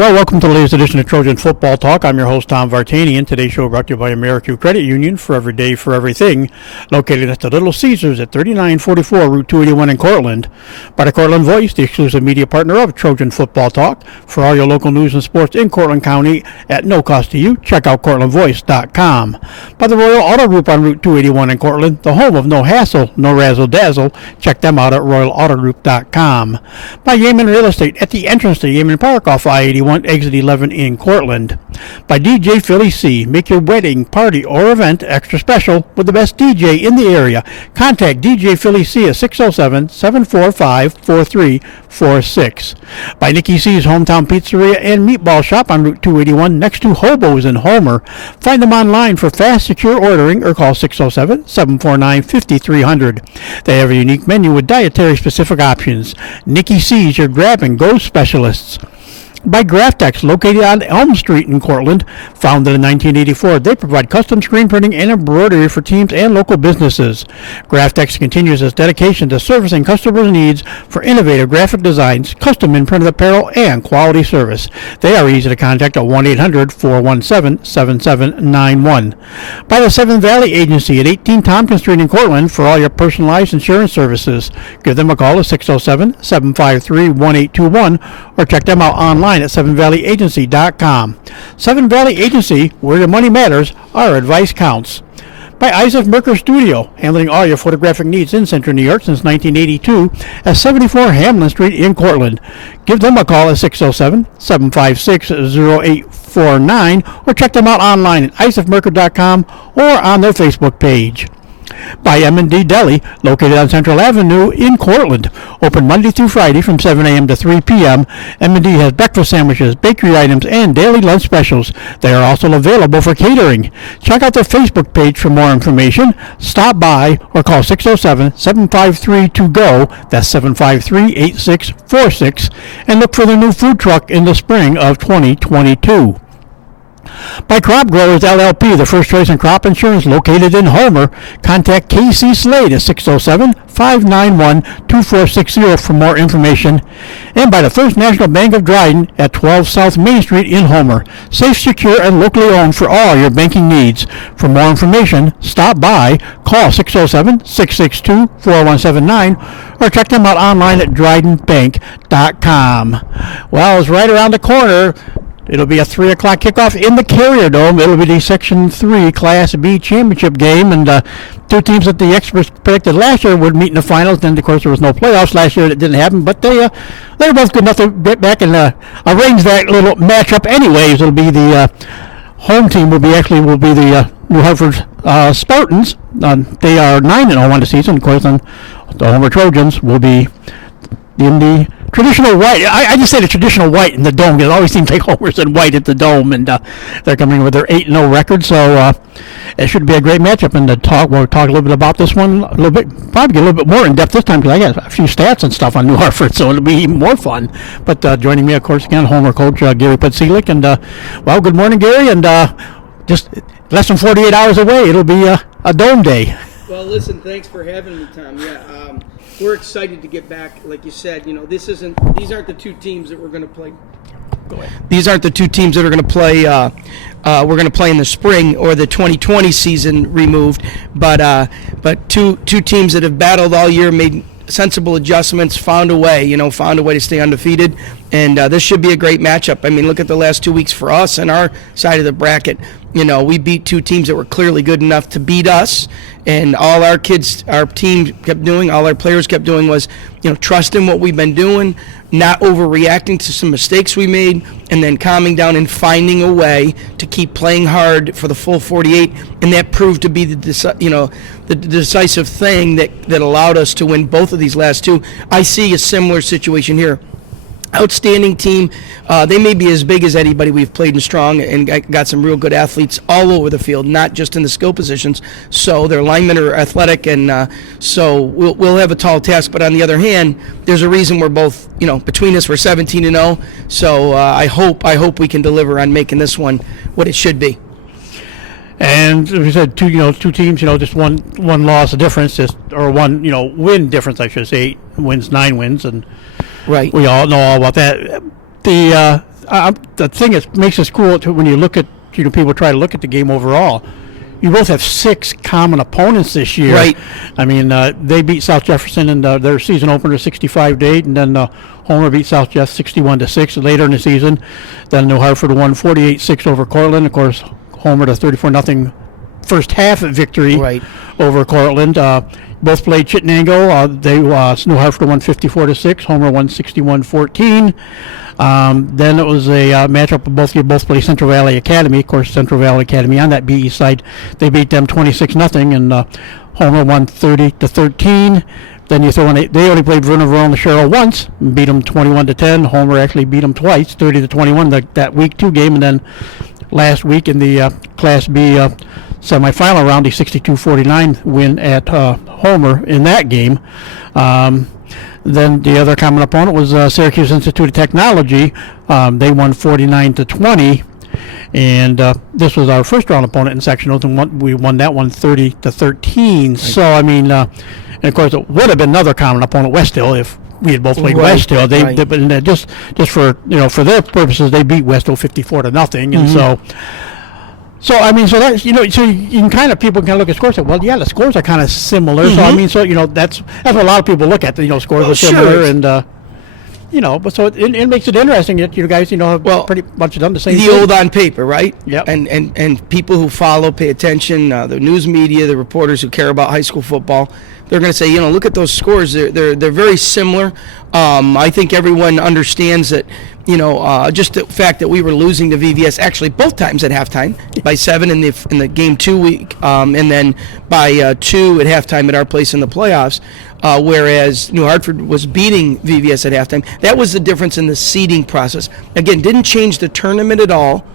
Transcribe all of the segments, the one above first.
Well, welcome to the latest edition of Trojan Football Talk. I'm your host, Tom Vartanian. Today's show brought to you by AmeriQ Credit Union, for every day, for everything, located at the Little Caesars at 3944 Route 281 in Cortland. By the Cortland Voice, the exclusive media partner of Trojan Football Talk. For all your local news and sports in Cortland County at no cost to you, check out CortlandVoice.com. By the Royal Auto Group on Route 281 in Cortland, the home of no hassle, no razzle-dazzle. Check them out at RoyalAutoGroup.com. By Yeaman Real Estate at the entrance to Yeaman Park off I-81. Exit 11 in Cortland. By DJ Philly C. Make your wedding, party, or event extra special with the best DJ in the area. Contact DJ Philly C at 607-745-4346. By Nikki C's Hometown Pizzeria and Meatball Shop on Route 281 next to Hobo's in Homer. Find them online for fast, secure ordering or call 607-749-5300. They have a unique menu with dietary-specific options. Nikki C's, your grab-and-go specialists. By Graftex, located on Elm Street in Cortland. Founded in 1984, they provide custom screen printing and embroidery for teams and local businesses. Graftex continues its dedication to servicing customers' needs for innovative graphic designs, custom imprinted apparel, and quality service. They are easy to contact at 1-800-417-7791. By the Seven Valley Agency at 18 Tompkins Street in Cortland for all your personalized insurance services. Give them a call at 607-753-1821 or check them out online at sevenvalleyagency.com. Seven Valley Agency, where your money matters, our advice counts. By Isaac Merker Studio, handling all your photographic needs in Central New York since 1982 at 74 Hamlin Street in Cortland. Give them a call at 607-756-0849 or check them out online at isaacmerker.com or on their Facebook page. By M&D Deli, located on Central Avenue in Cortland. Open Monday through Friday from 7 a.m. to 3 p.m. M&D has breakfast sandwiches, bakery items, and daily lunch specials. They are also available for catering. Check out their Facebook page for more information. Stop by or call 607-753-2GO, that's 753-8646, and look for their new food truck in the spring of 2022. By Crop Growers LLP, the first choice in crop insurance located in Homer. Contact KC Slade at 607-591-2460 for more information. And by the First National Bank of Dryden at 12 South Main Street in Homer. Safe, secure, and locally owned for all your banking needs. For more information, stop by, call 607-662-4179, or check them out online at drydenbank.com. Well, it's right around the corner. It'll be a 3 o'clock kickoff in the Carrier Dome. It'll be the Section 3 Class B championship game, and two teams that the experts predicted last year would meet in the finals. Then, of course, there was no playoffs last year. That didn't happen, but they're both good enough to get back and arrange that little matchup anyways. It'll be the home team will be the New Hartford Spartans. They are 9-0 on the season. Of course, and the Homer Trojans will be in the traditional white. I just say the traditional white in the dome because it always seems like Homer's in white at the dome, and they're coming with their 8-0 record, so it should be a great matchup. And we'll talk a little bit about this one a little bit, probably get a little bit more in depth this time because I got a few stats and stuff on New Hartford, so it'll be even more fun. But joining me, of course, again, Homer coach Gary Petsilik, and well, good morning, Gary, and just less than 48 hours away, it'll be a dome day. Well, listen, thanks for having me, Tom. Yeah. We're excited to get back. Like you said, these aren't the two teams that we're going to play. Go ahead. These aren't the two teams that are going to play. We're going to play in the spring or the 2020 season removed, but two teams that have battled all year, made sensible adjustments, found a way to stay undefeated, and this should be a great matchup. I mean, look at the last 2 weeks for us and our side of the bracket. We beat two teams that were clearly good enough to beat us, and all our team kept doing, all our players kept doing was, trusting what we've been doing, not overreacting to some mistakes we made, and then calming down and finding a way to keep playing hard for the full 48, and that proved to be the decisive thing that allowed us to win both of these last two. I see a similar situation here. Outstanding team. They may be as big as anybody we've played in strong, and got some real good athletes all over the field, not just in the skill positions. So their linemen are athletic, and so we'll have a tall task. But on the other hand, there's a reason we're both, between us, we're 17-0. So I hope we can deliver on making this one what it should be. And as we said, two teams, just one loss difference, or one win difference, I should say. 8 wins, 9 wins, and right. We all know all about that. the thing that makes this cool when you look at, people try to look at the game overall. You both have 6 common opponents this year. Right. I mean, they beat South Jefferson in their season opener 65-8, and then Homer beat South Jeff 61-6 later in the season. Then New Hartford won 48-6 over Cortland. Of course, Homer to 34-0 first half victory over Cortland. Both played Chittenango. New Hartford won 54-6. Homer won 61-14. Then it was a matchup of both played Central Valley Academy. Of course, Central Valley Academy on that BE side, they beat them 26-0, and Homer won 30-13. Then you throw in they only played Vernon Verona Cheryl once, and beat them 21-10. Homer actually beat them twice, 30-21 that week 2 game, and then last week in the Class B semifinal round, a 62-49 win at Homer in that game. Then the other common opponent was Syracuse Institute of Technology. They won 49-20, and this was our first round opponent in sectionals, and we won that one 30-13. Right. So I mean, and of course it would have been another common opponent, West Hill, if we had both played West Hill. But just for for their purposes, they beat West Hill 54-0, and So I mean, so that's so you can people can look at scores and say, well, yeah, the scores are kind of similar. So I mean, so that's what a lot of people look at. Scores are similar, and but so it makes it interesting that you guys have pretty much done the same. The thing. old on paper, right? Yep. And people who follow, pay attention, the news media, the reporters who care about high school football, they're going to say, look at those scores. They're very similar. I think everyone understands that. Just the fact that we were losing to VVS actually both times at halftime by 7 in the game 2 week, and then by 2 at halftime at our place in the playoffs, whereas New Hartford was beating VVS at halftime. That was the difference in the seeding process. Again, didn't change the tournament at all,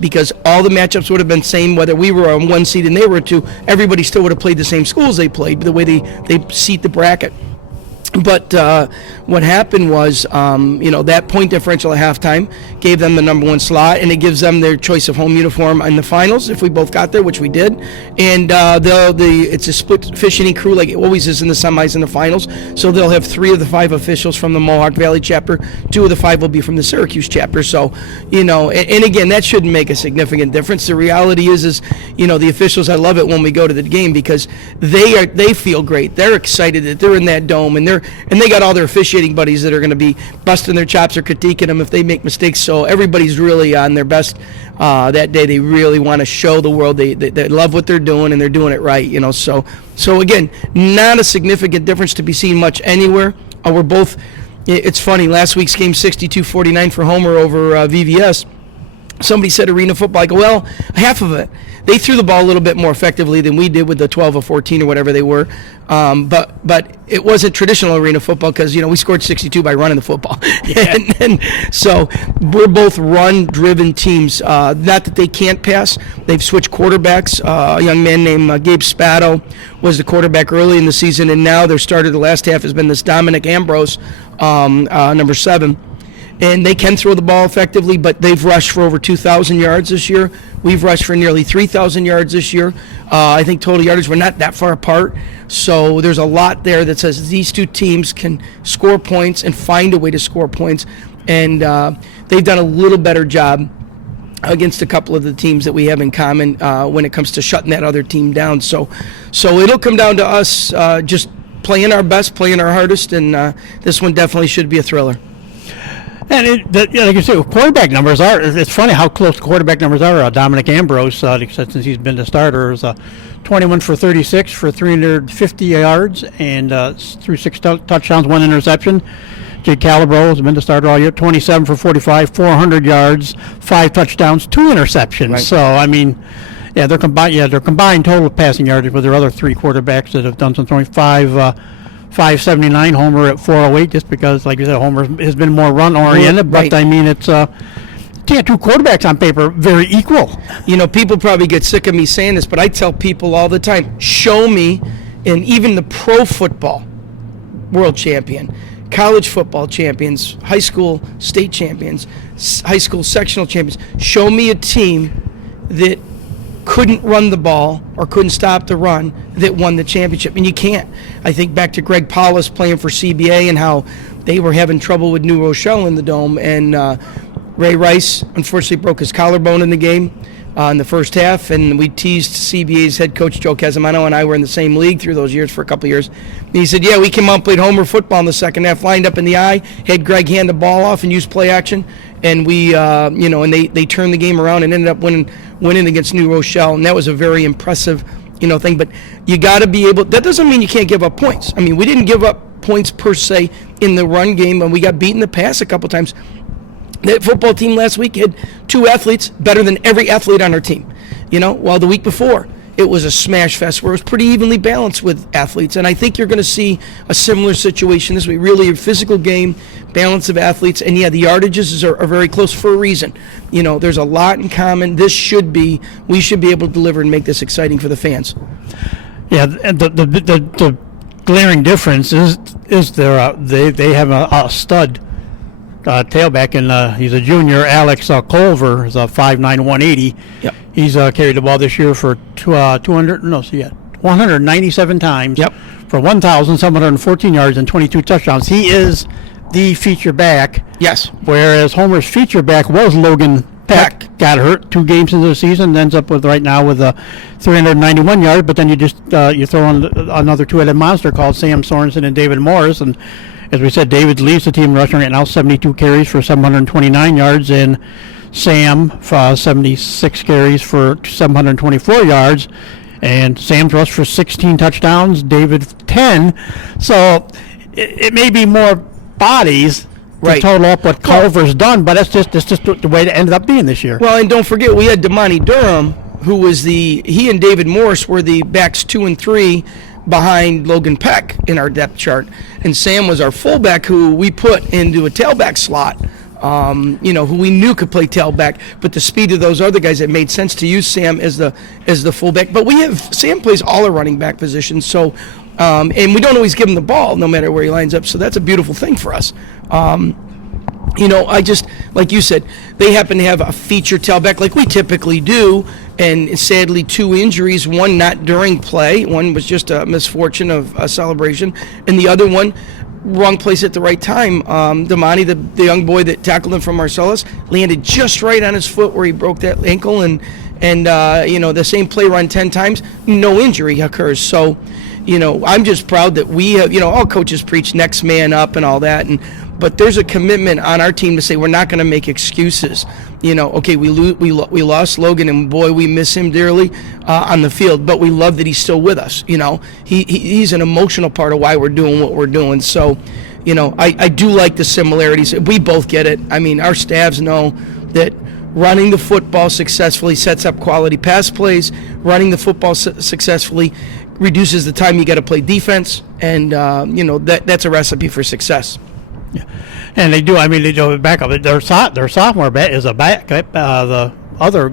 because all the matchups would have been same whether we were on 1 seed and they were 2. Everybody still would have played the same schools they played, the way they seat the bracket. But what happened was, that point differential at halftime gave them the number 1 slot, and it gives them their choice of home uniform in the finals if we both got there, which we did. And it's a split officiating crew like it always is in the semis and the finals. So they'll have 3 of the 5 officials from the Mohawk Valley chapter, 2 of the 5 will be from the Syracuse chapter. So, and again, that shouldn't make a significant difference. The reality is the officials, I love it when we go to the game because they feel great. They're excited that they're in that dome, and they got all their officiating buddies that are going to be busting their chops or critiquing them if they make mistakes. So everybody's really on their best that day. They really want to show the world they love what they're doing, and they're doing it right. So again, not a significant difference to be seen much anywhere. We're both. It's funny. Last week's game 62-49 for Homer over VVS. Somebody said arena football. I go, well, half of it. They threw the ball a little bit more effectively than we did with the 12 or 14 or whatever they were. But it wasn't traditional arena football because, we scored 62 by running the football. Yeah. and so we're both run-driven teams. Not that they can't pass. They've switched quarterbacks. A young man named Gabe Spatto was the quarterback early in the season, and now their starter the last half has been this Dominic Ambrose, number 7. And they can throw the ball effectively, but they've rushed for over 2,000 yards this year. We've rushed for nearly 3,000 yards this year. I think total yardage, we're not that far apart. So there's a lot there that says these two teams can score points and find a way to score points. And they've done a little better job against a couple of the teams that we have in common when it comes to shutting that other team down. So it'll come down to us just playing our best, playing our hardest, and this one definitely should be a thriller. And like you say, quarterback numbers are. It's funny how close quarterback numbers are. Dominic Ambrose, since he's been the starter, is 21 for 36 for 350 yards and threw 6 touchdowns, 1 interception. Jake Calabro has been the starter all year. 27 for 45, 400 yards, 5 touchdowns, 2 interceptions. Right. So I mean, their combined total passing yardage with their other 3 quarterbacks that have done some throwing 579, Homer at 408, just because, like you said, Homer has been more run-oriented. But, right. I mean, it's 2 quarterbacks on paper, very equal. People probably get sick of me saying this, but I tell people all the time, show me, and even the pro football world champion, college football champions, high school state champions, high school sectional champions, show me a team that couldn't run the ball or couldn't stop the run that won the championship. And you can't. I think back to Greg Paulus playing for CBA and how they were having trouble with New Rochelle in the Dome. And Ray Rice unfortunately broke his collarbone in the game in the first half, and we teased CBA's head coach Joe Casamano, and I were in the same league through those years for a couple of years. And he said, yeah, we came out, played Homer football in the second half, lined up in the eye, had Greg hand the ball off and used play action, and we, and they turned the game around and ended up winning against New Rochelle, and that was a very impressive, thing. But you got to be able. That doesn't mean you can't give up points. I mean, we didn't give up points per se in the run game, and we got beat in the pass a couple times. That football team last week had 2 athletes better than every athlete on our team. While the week before it was a smash fest where it was pretty evenly balanced with athletes. And I think you're going to see a similar situation this week. Really a physical game, balance of athletes. And, yeah, the yardages are very close for a reason. There's a lot in common. We should be able to deliver and make this exciting for the fans. Yeah, and the glaring difference is they have a stud tailback, and he's a junior. Alex Culver is a 5'9", 180. Yep. He's carried the ball this year for 197 times. Yep. For 1,714 yards and 22 touchdowns. He is the feature back. Yes. Whereas Homer's feature back was Logan Peck. Got hurt 2 games into the season. Ends up with right now with 391 yards. But then you just you throw on another 2-headed monster called Sam Sorensen and David Morris, and as we said, David leads the team rushing right now, 72 carries for 729 yards, and Sam 76 carries for 724 yards, and Sam's rushed for 16 touchdowns, David 10. So it may be more bodies to total up what Culver's done, but that's just the way it ended up being this year. Well, and don't forget, we had Damani Durham, who was he and David Morris were the backs 2 and 3 behind Logan Peck in our depth chart, and Sam was our fullback who we put into a tailback slot, who we knew could play tailback, but the speed of those other guys, it made sense to use Sam as the fullback. But Sam plays all our running back positions, so and we don't always give him the ball no matter where he lines up, so that's a beautiful thing for us. I just, like you said, they happen to have a feature tailback like we typically do, and sadly 2 injuries, one not during play, one was just a misfortune of a celebration, and the other one, wrong place at the right time. Damani, the young boy that tackled him from Marcellus, landed just right on his foot where he broke that ankle, and the same play run 10 times, no injury occurs. So, I'm just proud that we have, all coaches preach next man up and all that, but there's a commitment on our team to say we're not going to make excuses. Okay, we lost Logan, and boy, we miss him dearly on the field, but we love that he's still with us. He's an emotional part of why we're doing what we're doing. So, I do like the similarities. We both get it. I mean, our staffs know that running the football successfully sets up quality pass plays. Running the football successfully reduces the time you got to play defense, and that's a recipe for success. Yeah, and they do. I mean, they do back up. Their sophomore bet is a backup. The other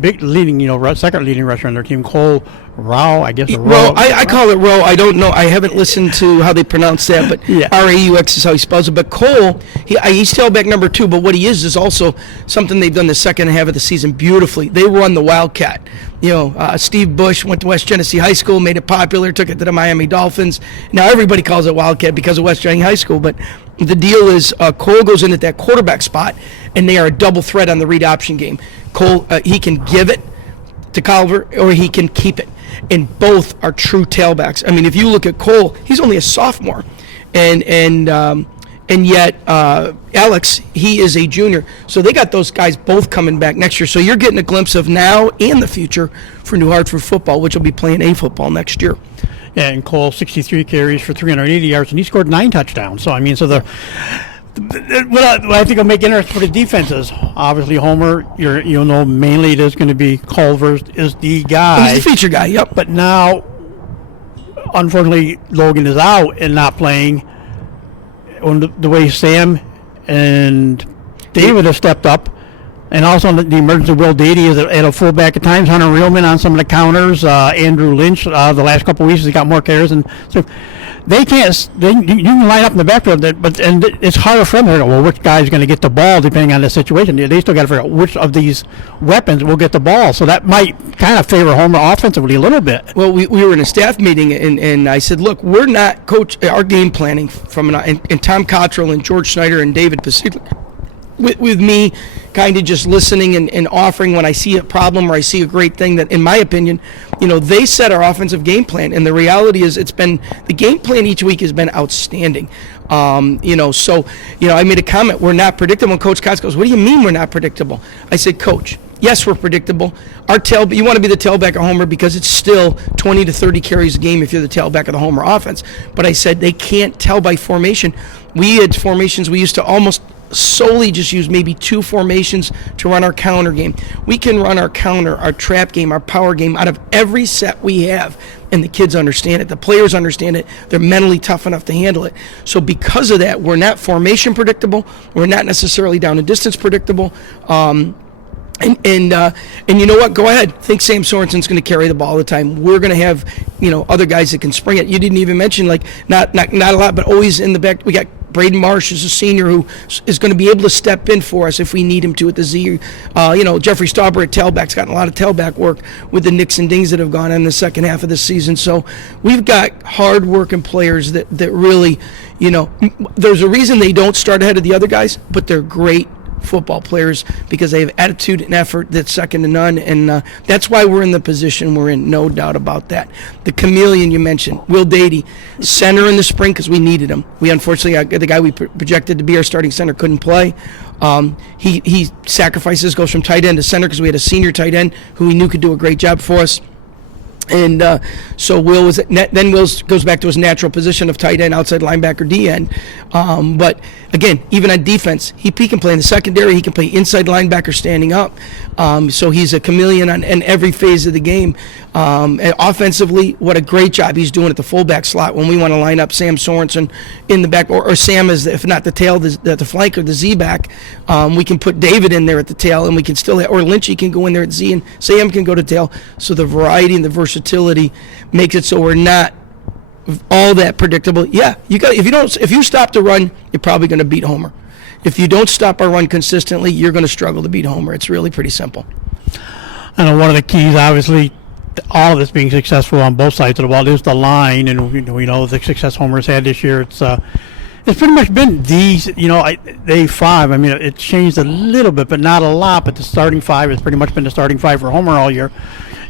big leading, second leading rusher on their team, Cole Rao, I guess. I call it Rowe. I don't know. I haven't listened to how they pronounce that, but yeah. R-A-U-X is how he spells it. But Cole, he's tailback number 2, but what he is also something they've done the second half of the season beautifully. They run the Wildcat. Steve Bush went to West Genesee High School, made it popular, took it to the Miami Dolphins. Now everybody calls it Wildcat because of West Genesee High School, but the deal is Cole goes in at that quarterback spot, and they are a double threat on the read option game. Cole, he can give it to Culver, or he can keep it. And both are true tailbacks. I mean, if you look at Cole, he's only a sophomore, and yet Alex, he is a junior. So they got those guys both coming back next year. So you're getting a glimpse of now and the future for New Hartford football, which will be playing A football next year. Yeah, and Cole 63 carries for 380 yards, and he scored 9 touchdowns. So I mean, what I think will make it interesting for the defenses, obviously Homer, mainly it is going to be Culver is the guy. He's the feature guy, yep. But now, unfortunately, Logan is out and not playing. On the way Sam and David have stepped up, and also the emergence of Will Dady is at a fullback at times. Hunter Reelman on some of the counters. Andrew Lynch, the last couple of weeks, has got more carries, and so they can't. You can line up in the backfield, but it's harder for them to know, which guy is going to get the ball depending on the situation. They still got to figure out which of these weapons will get the ball. So that might kind of favor Homer offensively a little bit. Well, we were in a staff meeting, and I said, look, we're not our game planning from and Tom Cottrell and George Schneider and David Pasicki with me kind of just listening and offering when I see a problem or I see a great thing that, in my opinion, they set our offensive game plan. And the reality is the game plan each week has been outstanding. I made a comment, we're not predictable. And Coach Cox goes, what do you mean we're not predictable? I said, Coach, yes, we're predictable. You want to be the tailback of Homer because it's still 20 to 30 carries a game if you're the tailback of the Homer offense. But I said they can't tell by formation. We had formations we used to almost solely just use maybe 2 formations to run our counter game. We can run our counter, our trap game, our power game out of every set we have, and the kids understand it. The players understand it. They're mentally tough enough to handle it. So because of that, we're not formation predictable. We're not necessarily down and distance predictable. And you know what? Go ahead. Think Sam Sorensen's going to carry the ball all the time. We're going to have, other guys that can spring it. You didn't even mention, not a lot, but always in the back. We got Braden Marsh is a senior who is going to be able to step in for us if we need him to at the Z. Jeffrey Stauber at tailback's gotten a lot of tailback work with the nicks and dings that have gone on in the second half of the season. So we've got hard-working players that really, there's a reason they don't start ahead of the other guys, but they're great football players because they have attitude and effort that's second to none, and that's why we're in the position we're in, no doubt about that. The chameleon you mentioned, Will Dady, center in the spring because we needed him. We unfortunately, the guy we projected to be our starting center couldn't play. He sacrifices, goes from tight end to center because we had a senior tight end who we knew could do a great job for us. And so Will goes back to his natural position of tight end, outside linebacker, D end. But again, even on defense, he can play in the secondary. He can play inside linebacker, standing up. So he's a chameleon in every phase of the game. And offensively, what a great job he's doing at the fullback slot when we want to line up Sam Sorensen in the back, or Sam is, if not the tail, the flank or the Z back. We can put David in there at the tail, and we can still or Lynchy can go in there at Z, and Sam can go to tail. So the variety and the versatility makes it so we're not all that predictable. Yeah, if you stop the run, you're probably going to beat Homer. If you don't stop our run consistently, you're going to struggle to beat Homer. It's really pretty simple. I know one of the keys, obviously, all of this being successful on both sides of the ball is the line, and we know the success Homer's had this year. It's pretty much been the 5. I mean, it's changed a little bit, but not a lot. But the starting 5 has pretty much been the starting 5 for Homer all year.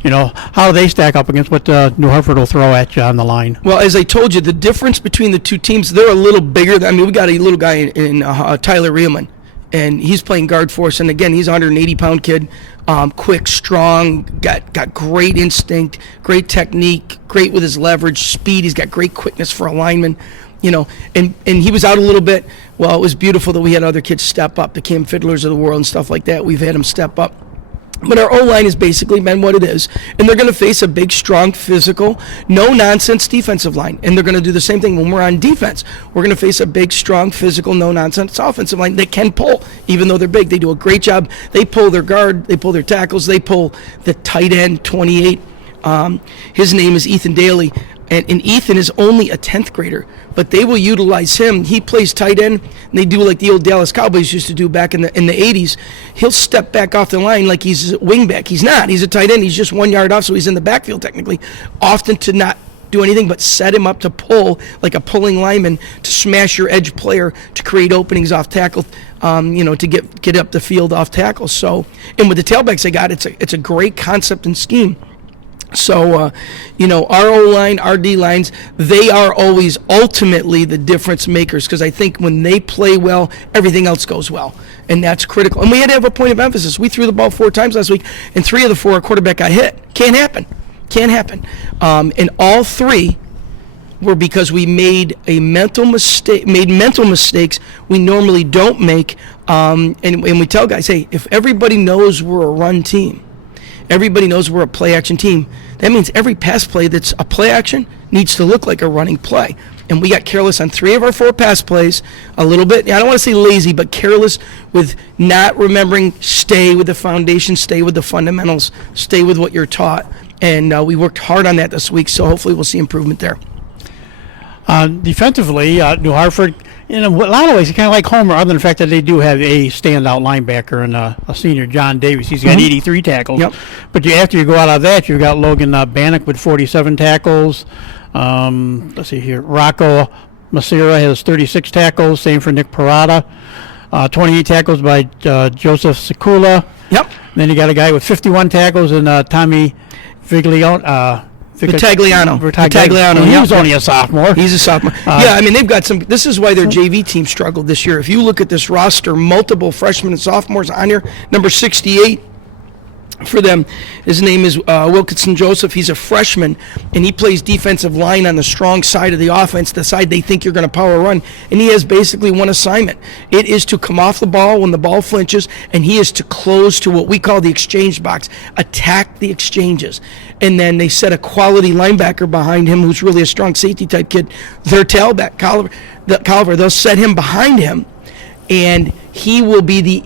How do they stack up against what New Hartford will throw at you on the line? Well, as I told you, the difference between the two teams, they're a little bigger. We got a little guy in Tyler Riemann, and he's playing guard for us. And again, he's a 180-pound kid, quick, strong, got great instinct, great technique, great with his leverage, speed. He's got great quickness for a lineman. And he was out a little bit. Well, it was beautiful that we had other kids step up, the Cam Fiddlers of the world and stuff like that. We've had them step up. But our O-line has basically been what it is. And they're going to face a big, strong, physical, no-nonsense defensive line. And they're going to do the same thing when we're on defense. We're going to face a big, strong, physical, no-nonsense offensive line that can pull, even though they're big. They do a great job. They pull their guard. They pull their tackles. They pull the tight end, 28. His name is Ethan Daly. And Ethan is only a 10th grader, but they will utilize him. He plays tight end, and they do like the old Dallas Cowboys used to do back in the 80s. He'll step back off the line like he's a wingback. He's not. He's a tight end. He's just 1 yard off, so he's in the backfield technically, often to not do anything but set him up to pull like a pulling lineman to smash your edge player to create openings off tackle, to get up the field off tackle. So, and with the tailbacks they got, it's a great concept and scheme. So, our O-line, our D-lines, they are always ultimately the difference makers because I think when they play well, everything else goes well, and that's critical. And we had to have a point of emphasis. We threw the ball 4 times last week, and 3 of the 4 our quarterback got hit. Can't happen. And all 3 were because we made mental mistakes we normally don't make, and we tell guys, hey, if everybody knows we're a run team, everybody knows we're a play-action team, that means every pass play that's a play-action needs to look like a running play. And we got careless on 3 of our 4 pass plays, a little bit, I don't want to say lazy, but careless with not remembering, stay with the foundation, stay with the fundamentals, stay with what you're taught. And we worked hard on that this week, so hopefully we'll see improvement there. Defensively, New Hartford, in a lot of ways, it's kind of like Homer, other than the fact that they do have a standout linebacker and a senior, John Davis. He's got 83 tackles. Yep. But after you go out of that, you've got Logan Bannock with 47 tackles. Let's see here. Rocco Macera has 36 tackles. Same for Nick Parada. 28 tackles by Joseph Sekula. Yep. Then you got a guy with 51 tackles and Tommy Vigliano. Vitagliano. He was only a sophomore. He's a sophomore. Yeah, I mean, they've got some. This is why their JV team struggled this year. If you look at this roster, multiple freshmen and sophomores on here. Number 68 for them, his name is Wilkinson Joseph. He's a freshman, and he plays defensive line on the strong side of the offense, the side they think you're going to power run. And he has basically one assignment. It is to come off the ball when the ball flinches, and he is to close to what we call the exchange box, attack the exchanges. And then they set a quality linebacker behind him who's really a strong safety type kid. Their tailback, Colliver, they'll set him behind him, and he will be the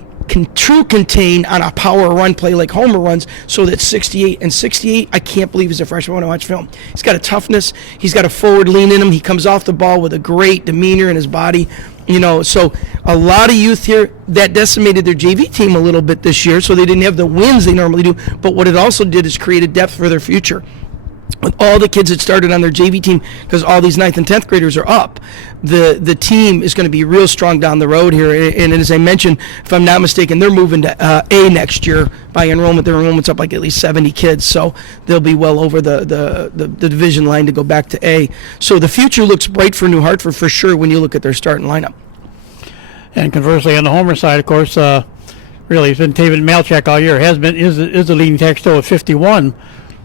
true contain on a power run play like Homer runs, so that 68, I can't believe he's a freshman when I watch film. He's got a toughness. He's got a forward lean in him. He comes off the ball with a great demeanor in his body. So a lot of youth here. That decimated their JV team a little bit this year, so they didn't have the wins they normally do. But what it also did is created depth for their future. With all the kids that started on their JV team, because all these 9th and 10th graders are up, the team is going to be real strong down the road here. And as I mentioned, if I'm not mistaken, they're moving to A next year by enrollment. Their enrollment's up like at least 70 kids, so they'll be well over the division line to go back to A. So the future looks bright for New Hartford for sure when you look at their starting lineup. And conversely, on the Homer side, of course, really, it's been Taven Malchak all year. Is the leading tackle still at 51.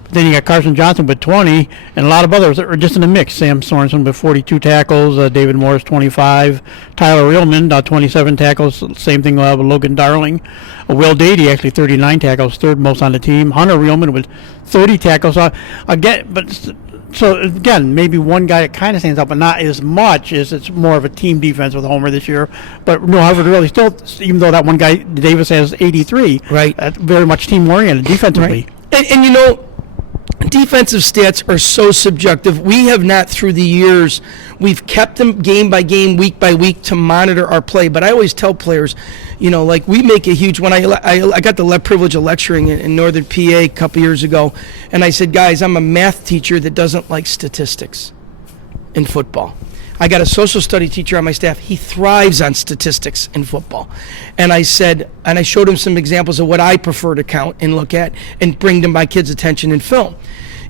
Then you got Carson Johnson with 20, and a lot of others that are just in the mix. Sam Sorensen with 42 tackles, David Morris 25, Tyler Reelman 27 tackles. Same thing with Logan Darling. Will Dady actually 39 tackles, third most on the team. Hunter Reelman with 30 tackles. So again, maybe one guy that kind of stands out, but not as much as it's more of a team defense with Homer this year. But New Hartford really still, even though that one guy Davis has 83, right? Very much team oriented defensively. Right. And defensive stats are so subjective. We have not, through the years, we've kept them game by game, week by week to monitor our play. But I always tell players, like we make a huge, when I got the privilege of lecturing in Northern PA a couple years ago, and I said, guys, I'm a math teacher that doesn't like statistics in football. I got a social study teacher on my staff. He thrives on statistics in football. And I showed him some examples of what I prefer to count and look at and bring to my kids' attention in film.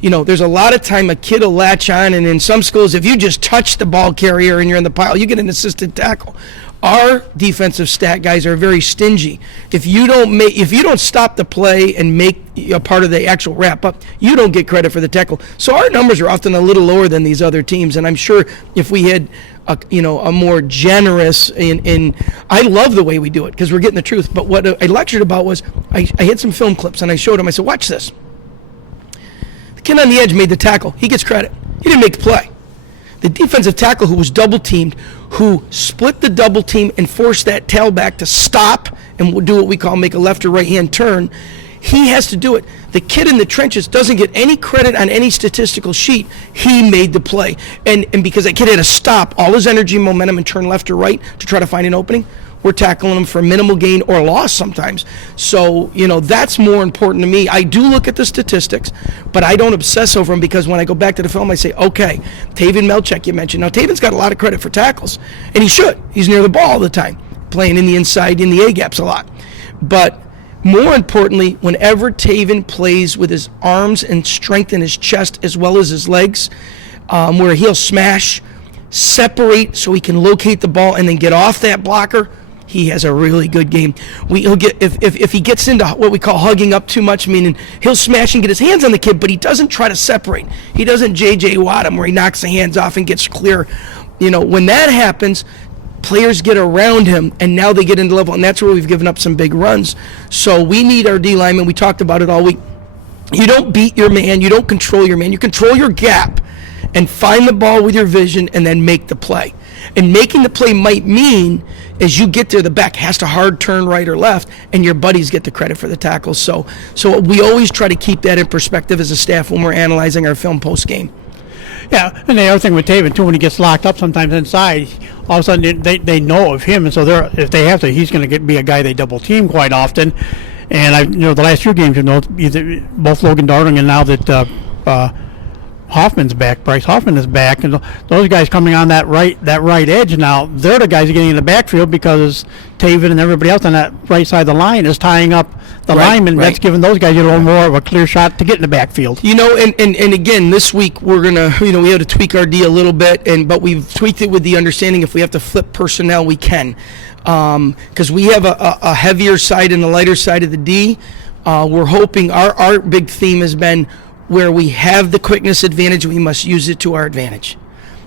There's a lot of time a kid will latch on, and in some schools, if you just touch the ball carrier and you're in the pile, you get an assisted tackle. Our defensive stat guys are very stingy. If you don't stop the play and make a part of the actual wrap up, you don't get credit for the tackle. So our numbers are often a little lower than these other teams. And I'm sure if we had a more generous in I love the way we do it because we're getting the truth. But what I lectured about was I had some film clips and I showed him. I said, watch this. The kid on the edge made the tackle. He gets credit. He didn't make the play. The defensive tackle who was double-teamed, who split the double team and forced that tailback to stop and do what we call make a left or right-hand turn, he has to do it. The kid in the trenches doesn't get any credit on any statistical sheet. He made the play. And because that kid had to stop all his energy and momentum and turn left or right to try to find an opening, we're tackling him for minimal gain or loss sometimes. So, that's more important to me. I do look at the statistics, but I don't obsess over them because when I go back to the film, I say, okay, Taven Melchek you mentioned. Now, Taven's got a lot of credit for tackles, and he should. He's near the ball all the time, playing in the inside, in the A-gaps a lot. But more importantly, whenever Taven plays with his arms and strength in his chest as well as his legs, where he'll smash, separate so he can locate the ball and then get off that blocker, he has a really good game. He'll get if he gets into what we call hugging up too much, meaning he'll smash and get his hands on the kid, but he doesn't try to separate. He doesn't J.J. Watt him where he knocks the hands off and gets clear. When that happens, players get around him, and now they get into level, and that's where we've given up some big runs. So we need our D linemen. We talked about it all week. You don't beat your man. You don't control your man. You control your gap and find the ball with your vision and then make the play. And making the play might mean as you get there, the back has to hard turn right or left, and your buddies get the credit for the tackles. So we always try to keep that in perspective as a staff when we're analyzing our film post-game. Yeah, and the other thing with Taven, too, when he gets locked up sometimes inside, all of a sudden they know of him, and so if they have to, he's going to be a guy they double-team quite often. And the last few games, either both Logan Darling and now that Hoffman's back. Bryce Hoffman is back, and those guys coming on that right edge now, they're the guys getting in the backfield because Taven and everybody else on that right side of the line is tying up the linemen. That's giving those guys a little more of a clear shot to get in the backfield. And again, this week we're gonna, we have to tweak our D a little bit, but we've tweaked it with the understanding if we have to flip personnel, we can, because we have a heavier side and a lighter side of the D. We're hoping our big theme has been where we have the quickness advantage, we must use it to our advantage.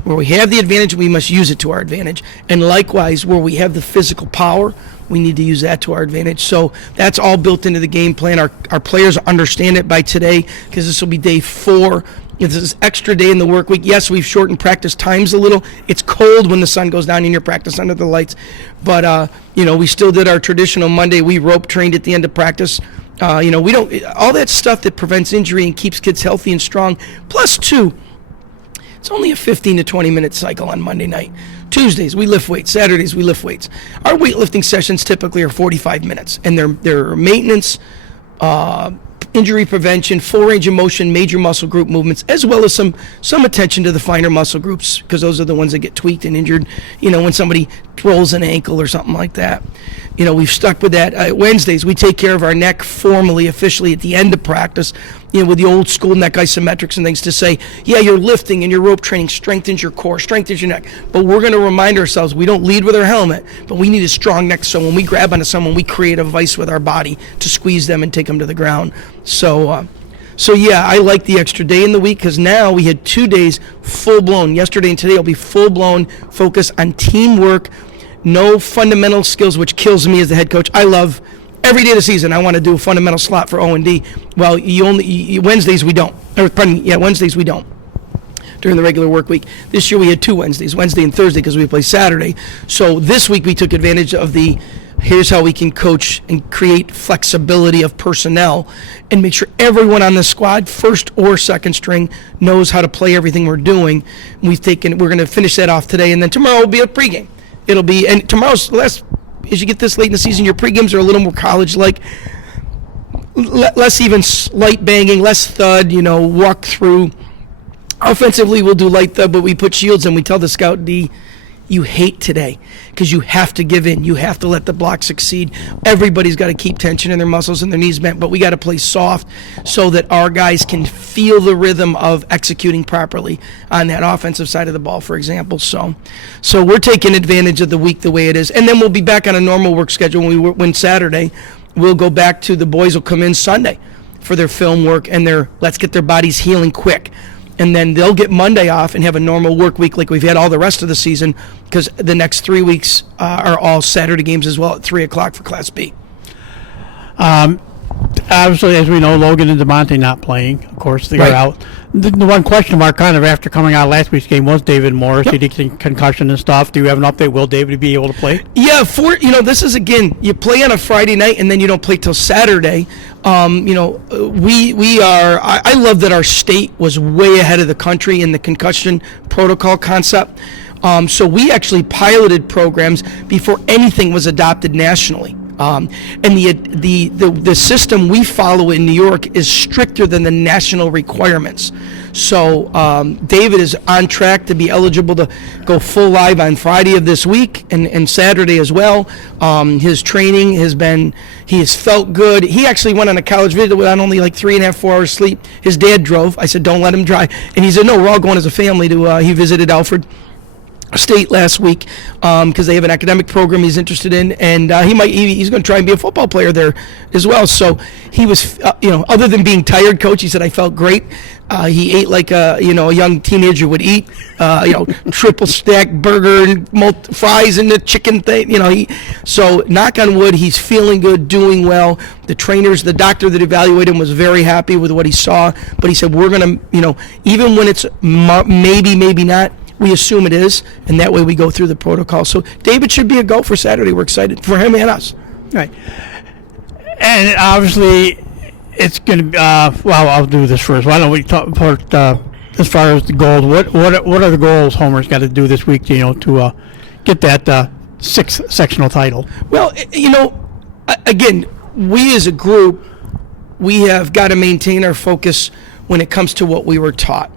Where we have the advantage, we must use it to our advantage. And likewise, where we have the physical power, we need to use that to our advantage. So that's all built into the game plan. Our players understand it by today because this will be day 4. This is extra day in the work week. Yes, we've shortened practice times a little. It's cold when the sun goes down in your practice under the lights. But, we still did our traditional Monday. We rope trained at the end of practice. We don't, all that stuff that prevents injury and keeps kids healthy and strong. Plus, two, it's only a 15 to 20 minute cycle on Monday night. Tuesdays, we lift weights. Saturdays, we lift weights. Our weightlifting sessions typically are 45 minutes, and they're maintenance, injury prevention, full range of motion, major muscle group movements, as well as some attention to the finer muscle groups, because those are the ones that get tweaked and injured, when somebody rolls an ankle or something like that. We've stuck with that. Wednesdays, we take care of our neck formally, officially at the end of practice, with the old school neck isometrics and things to say, your lifting and your rope training strengthens your core, strengthens your neck. But we're going to remind ourselves we don't lead with our helmet, but we need a strong neck. So when we grab onto someone, we create a vice with our body to squeeze them and take them to the ground. So I like the extra day in the week because now we had 2 days full blown. Yesterday and today will be full blown focus on teamwork, no fundamental skills, which kills me as the head coach. I love every day of the season. I want to do a fundamental slot for O&D. Well, Wednesdays we don't. Wednesdays we don't during the regular work week. This year we had 2 Wednesdays, Wednesday and Thursday, because we play Saturday. So this week we took advantage of here's how we can coach and create flexibility of personnel and make sure everyone on the squad, first or second string, knows how to play everything we're doing. We're going to finish that off today, and then tomorrow will be a pregame. And tomorrow's less, as you get this late in the season, your pregames are a little more college-like, less even light banging, less thud, walk through. Offensively, we'll do light thud, but we put shields and we tell the scout D, you hate today because you have to give in. You have to let the block succeed. Everybody's got to keep tension in their muscles and their knees bent, but we got to play soft so that our guys can feel the rhythm of executing properly on that offensive side of the ball, for example. So we're taking advantage of the week the way it is, and then we'll be back on a normal work schedule when we win Saturday. We'll go back to the boys will come in Sunday for their film work and let's get their bodies healing quick. And then they'll get Monday off and have a normal work week like we've had all the rest of the season, because the next 3 weeks are all Saturday games as well at 3 o'clock for Class B. Obviously, as we know, Logan and DeMonte not playing. Of course, they are out. The one question mark kind of after coming out of last week's game was David Morris. Yep. He did concussion and stuff. Do you have an update? Will David be able to play? Yeah, this is, again, you play on a Friday night and then you don't play till Saturday. We are, I love that our state was way ahead of the country in the concussion protocol concept. So we actually piloted programs before anything was adopted nationally. And the system we follow in New York is stricter than the national requirements. So David is on track to be eligible to go full live on Friday of this week and Saturday as well. His training he has felt good. He actually went on a college visit with only like 3.5, 4 hours sleep. His dad drove. I said, don't let him drive. And he said, no, we're all going as a family he visited Hartford State last week because they have an academic program he's interested in, and he's going to try and be a football player there as well. So he was, other than being tired, Coach, he said, I felt great. He ate like a young teenager would eat, triple stack burger and fries and the chicken thing, so knock on wood, he's feeling good, doing well. The doctor that evaluated him was very happy with what he saw, but he said, we're going to, even when it's maybe not, we assume it is, and that way we go through the protocol. So David should be a go for Saturday. We're excited for him and us. Right. And obviously, it's going to be, I'll do this first. Why don't we talk about, as far as the goals, what are the goals Homer's got to do this week, to get that sixth sectional title? Well, again, we as a group, we have got to maintain our focus when it comes to what we were taught.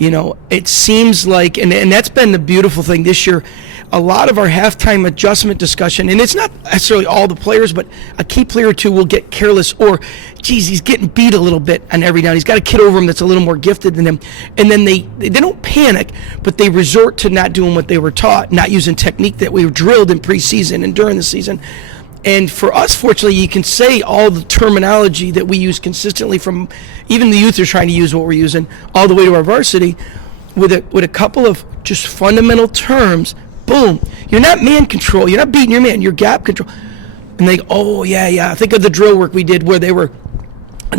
It seems like, and that's been the beautiful thing this year, a lot of our halftime adjustment discussion, and it's not necessarily all the players, but a key player or two will get careless, or, geez, he's getting beat a little bit on every down. He's got a kid over him that's a little more gifted than him. And then they don't panic, but they resort to not doing what they were taught, not using technique that we were drilled in preseason and during the season. And for us, fortunately, you can say all the terminology that we use consistently, from even the youth are trying to use what we're using, all the way to our varsity, with a couple of just fundamental terms. Boom. You're not man control. You're not beating your man. You're gap control. And they go, oh, yeah. Think of the drill work we did where they were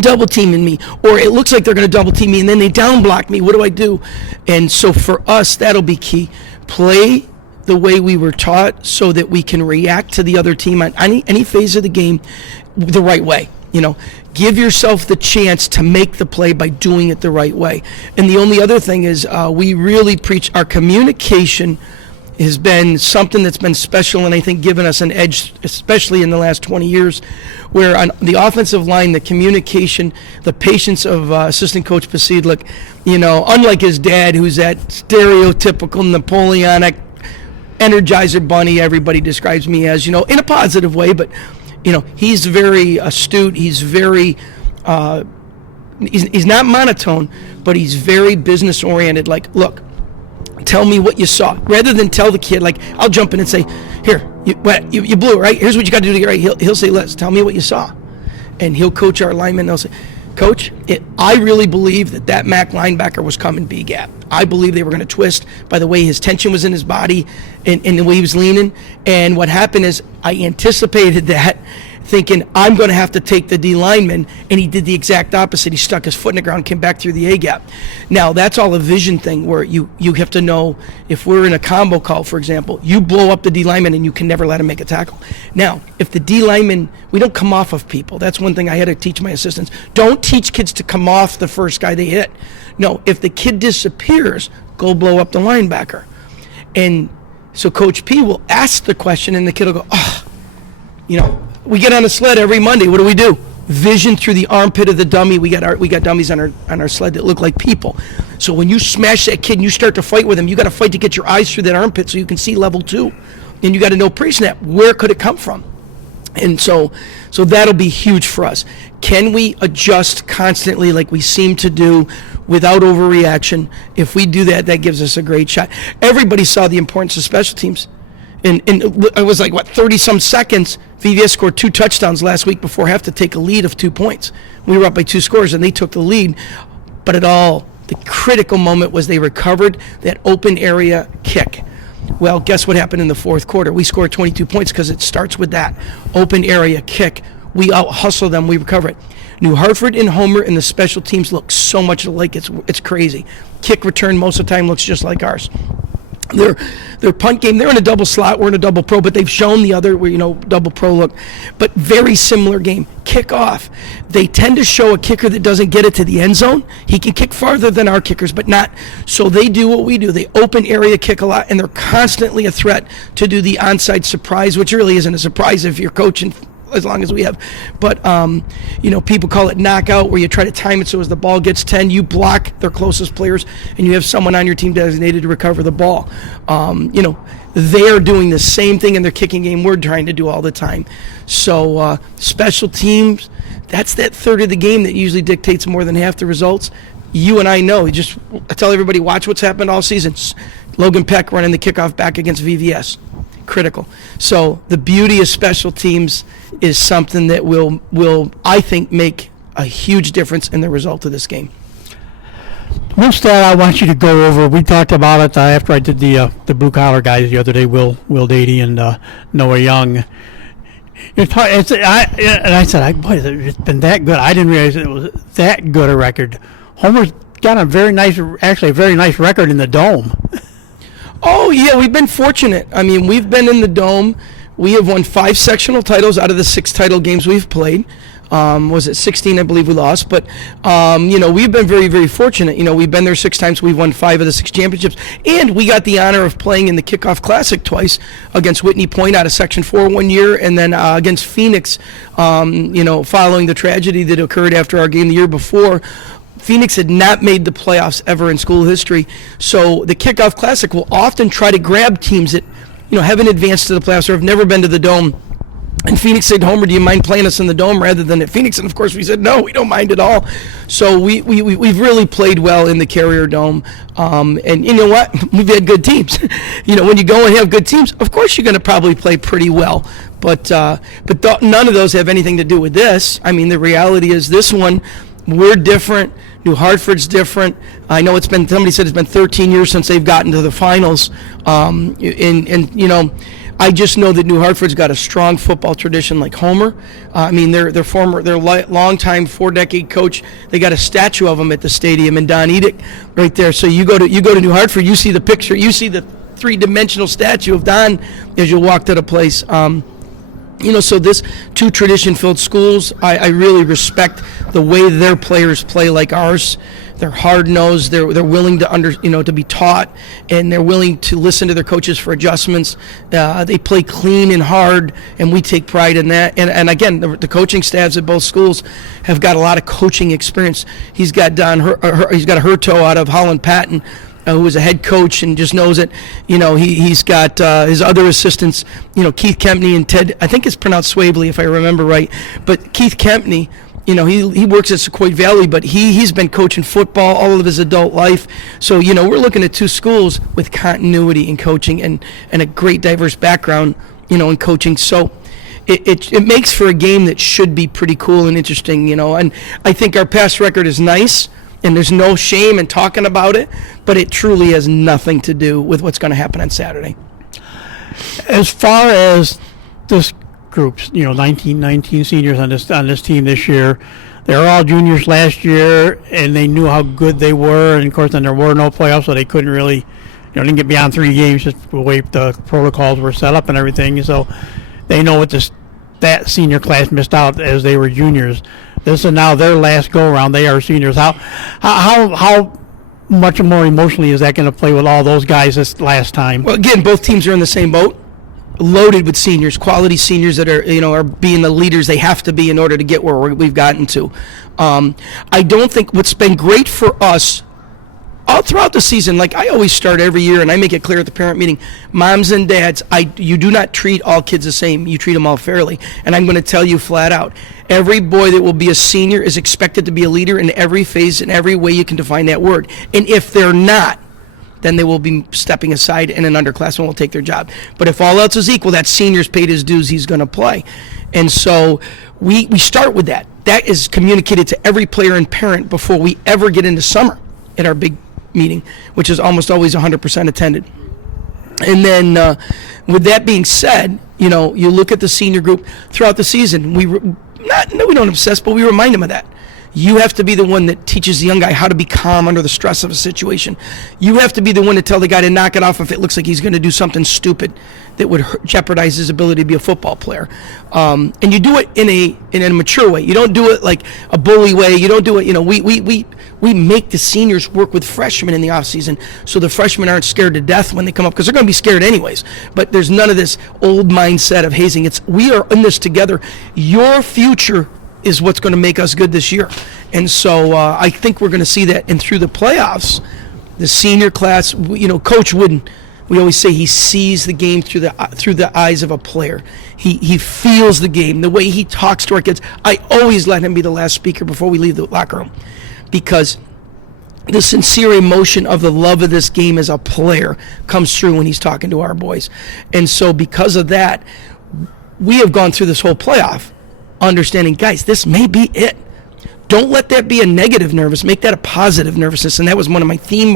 double teaming me, or it looks like they're going to double team me, and then they down block me. What do I do? And so for us, that'll be key. Play the way we were taught so that we can react to the other team on any phase of the game the right way. Give yourself the chance to make the play by doing it the right way. And the only other thing is we really preach our communication has been something that's been special, and I think given us an edge, especially in the last 20 years, where on the offensive line, the communication, the patience of assistant coach Pasidlik, unlike his dad, who's that stereotypical Napoleonic Energizer bunny everybody describes me as, in a positive way, but he's very astute. He's very he's not monotone, but he's very business oriented. Like, look, tell me what you saw, rather than tell the kid, like, I'll jump in and say, here, you blew it, right? Here's what you got to do to get right. He'll say, let's tell me what you saw, and he'll coach our linemen. They'll say, Coach, I really believe that MAC linebacker was coming B gap. I believe they were going to twist by the way his tension was in his body and the way he was leaning. And what happened is I anticipated that, thinking I'm going to have to take the D lineman, and he did the exact opposite. He stuck his foot in the ground, came back through the A gap. Now, that's all a vision thing where you have to know, if we're in a combo call, for example, you blow up the D lineman and you can never let him make a tackle. Now, if the D lineman, we don't come off of people. That's one thing I had to teach my assistants. Don't teach kids to come off the first guy they hit. No, if the kid disappears, go blow up the linebacker. And so Coach P will ask the question, and the kid will go, we get on a sled every Monday. What do? Vision through the armpit of the dummy. We got dummies on our sled that look like people. So when you smash that kid and you start to fight with him, you got to fight to get your eyes through that armpit so you can see level 2. And you got to know pre-snap, where could it come from? And so that'll be huge for us. Can we adjust constantly like we seem to do without overreaction? If we do that, that gives us a great shot. Everybody saw the importance of special teams. And it was like, 30-some seconds, VVS scored 2 touchdowns last week before half to take a lead of 2 points. We were up by 2 scores, and they took the lead. But the critical moment was they recovered that open area kick. Well, guess what happened in the fourth quarter? We scored 22 points because it starts with that open area kick. We out-hustle them, we recover it. New Hartford and Homer and the special teams look so much alike, it's crazy. Kick return most of the time looks just like ours. Their punt game, they're in a double slot, we're in a double pro, but they've shown the other, double pro look. But very similar game. Kickoff, they tend to show a kicker that doesn't get it to the end zone. He can kick farther than our kickers, but not. So they do what we do. They open area kick a lot, and they're constantly a threat to do the onside surprise, which really isn't a surprise if you're coaching as long as we have. But, people call it knockout, where you try to time it so as the ball gets 10, you block their closest players, and you have someone on your team designated to recover the ball. They're doing the same thing in their kicking game we're trying to do all the time. So special teams, that's that third of the game that usually dictates more than half the results. You and I know. I tell everybody, watch what's happened all season. Logan Peck running the kickoff back against VVS. Critical. So the beauty of special teams is something that will I think make a huge difference in the result of this game. One stat I want you to go over. We talked about it after I did the blue collar guys the other day. Will Dady and Noah Young. I said, boy, it's been that good. I didn't realize it was that good a record. Homer's got a very nice record in the Dome. Oh, yeah, we've been fortunate. I mean, we've been in the Dome. We have won 5 sectional titles out of the 6 title games we've played. Was it 16, I believe we lost. But, we've been very, very fortunate. We've been there 6 times. We've won 5 of the 6 championships. And we got the honor of playing in the Kickoff Classic twice against Whitney Point out of Section 4 one year, and then against Phoenix, following the tragedy that occurred after our game the year before. Phoenix had not made the playoffs ever in school history, so the Kickoff Classic will often try to grab teams that haven't advanced to the playoffs or have never been to the Dome. And Phoenix said, Homer, do you mind playing us in the Dome rather than at Phoenix? And, of course, we said, no, we don't mind at all. So we've really played well in the Carrier Dome. And you know what? We've had good teams. When you go and have good teams, of course you're going to probably play pretty well. But none of those have anything to do with this. I mean, the reality is this one, we're different. New Hartford's different. I know somebody said it's been 13 years since they've gotten to the finals. I just know that New Hartford's got a strong football tradition like Homer. Their longtime 4-decade coach, they got a statue of him at the stadium in Don Edick right there. So you go to New Hartford, you see the picture, you see the 3-dimensional statue of Don as you walk to the place. So this 2 tradition-filled schools, I really respect the way their players play like ours. They're hard-nosed. They're willing to to be taught, and they're willing to listen to their coaches for adjustments. They play clean and hard, and we take pride in that. And again, the coaching staffs at both schools have got a lot of coaching experience. He's got he's got a Herto out of Holland Patton, who was a head coach and just knows it. He's got his other assistants, Keith Kempney and Ted, I think it's pronounced Swavely if I remember right, but Keith Kempney, he works at Sequoia Valley, but he's been coaching football all of his adult life. So, we're looking at 2 schools with continuity in coaching and a great diverse background, in coaching. So it makes for a game that should be pretty cool and interesting, and I think our past record is nice. And there's no shame in talking about it, but it truly has nothing to do with what's going to happen on Saturday. As far as this group's, 19 seniors on this team this year, they were all juniors last year, and they knew how good they were. And of course, then there were no playoffs, so they couldn't really, didn't get beyond 3 games just the way the protocols were set up and everything. So they know what that senior class missed out as they were juniors. This is now their last go-around. They are seniors. How much more emotionally is that going to play with all those guys this last time? Well, again, both teams are in the same boat, loaded with seniors, quality seniors that are being the leaders they have to be in order to get where we've gotten to. I don't think what's been great for us all throughout the season, like I always start every year, and I make it clear at the parent meeting, moms and dads, you do not treat all kids the same. You treat them all fairly. And I'm going to tell you flat out, every boy that will be a senior is expected to be a leader in every phase, in every way you can define that word. And if they're not, then they will be stepping aside and an underclassman will take their job. But if all else is equal, that senior's paid his dues, he's going to play. And so we start with that. That is communicated to every player and parent before we ever get into summer at our big meeting, which is almost always 100% attended. And then with that being said, you look at the senior group throughout the season. We don't obsess, but we remind them of that. You have to be the one that teaches the young guy how to be calm under the stress of a situation. You have to be the one to tell the guy to knock it off if it looks like he's going to do something stupid that would jeopardize his ability to be a football player. And you do it in a mature way. You don't do it like a bully way. You don't do it, we make the seniors work with freshmen in the offseason so the freshmen aren't scared to death when they come up, because they're going to be scared anyways. But there's none of this old mindset of hazing. We are in this together. Your future is what's going to make us good this year. And so I think we're going to see that. And through the playoffs, the senior class, Coach Wooden, we always say he sees the game through the eyes of a player. He feels the game, the way he talks to our kids. I always let him be the last speaker before we leave the locker room, because the sincere emotion of the love of this game as a player comes through when he's talking to our boys. And so because of that, we have gone through this whole playoff understanding, guys, this may be it. Don't let that be a negative nervous. Make that a positive nervousness. And that was one of my theme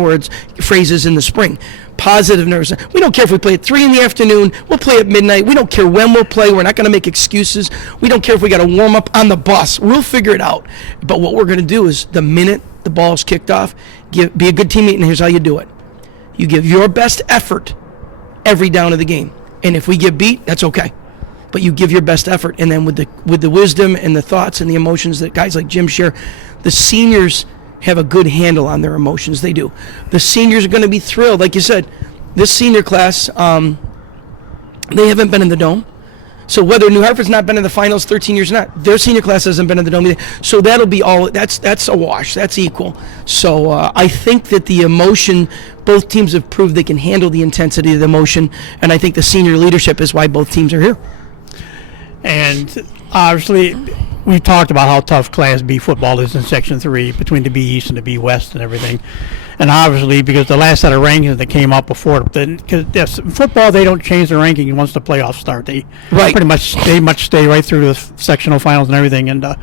phrases in the spring. Positive nervousness. We don't care if we play at 3 in the afternoon. We'll play at midnight. We don't care when we'll play. We're not going to make excuses. We don't care if we got to warm up on the bus. We'll figure it out. But what we're going to do is the minute the ball's kicked off, be a good teammate, and here's how you do it. You give your best effort every down of the game. And if we get beat, that's okay. But you give your best effort, and then with the wisdom and the thoughts and the emotions that guys like Jim share, the seniors have a good handle on their emotions. They do. The seniors are going to be thrilled. Like you said, this senior class, they haven't been in the Dome. So whether New Hartford's not been in the finals 13 years or not, their senior class hasn't been in the Dome either. So that'll be all. That's a wash. That's equal. So I think that the emotion, both teams have proved they can handle the intensity of the emotion, and I think the senior leadership is why both teams are here. And obviously, we talked about how tough Class B football is in Section 3 between the B East and the B West and everything. And obviously, because the last set of rankings that came out before, because football, they don't change the ranking once the playoffs start. They pretty much stay right through the sectional finals and everything. And I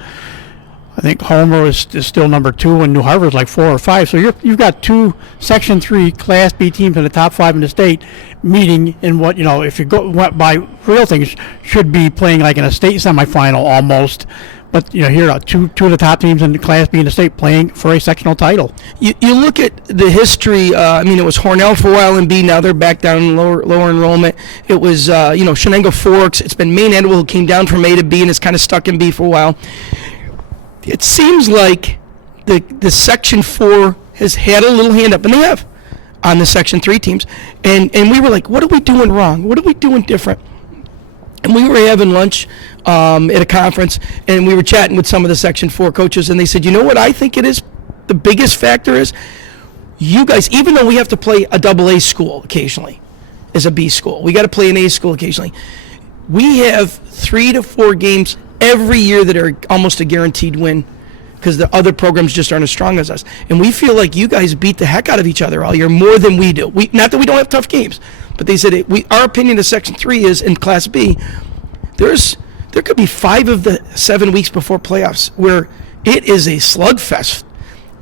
think Homer is still number 2, and New Hartford's like 4 or 5. So you've got 2 Section 3 Class B teams in the top 5 in the state meeting in what, if you go by real things, should be playing like in a state semifinal almost. But here are two of the top teams in the Class B in the state playing for a sectional title. You look at the history. It was Hornell for a while in B. Now they're back down in lower enrollment. It was Shenango Forks. It's been Maine Edwell who came down from A to B and is kind of stuck in B for a while. It seems like the Section 4 has had a little hand up, and they have, on the Section 3 teams. And we were like, what are we doing wrong? What are we doing different? And we were having lunch at a conference, and we were chatting with some of the Section 4 coaches, and they said, you know what I think it is? The biggest factor is you guys, even though we have to play a AA school occasionally as a B school, we got to play an A school occasionally, we have 3 to 4 games every year that are almost a guaranteed win because the other programs just aren't as strong as us. And we feel like you guys beat the heck out of each other all year more than we do. Not that we don't have tough games, but they said our opinion of Section 3 is in Class B, there could be 5 of the 7 weeks before playoffs where it is a slugfest.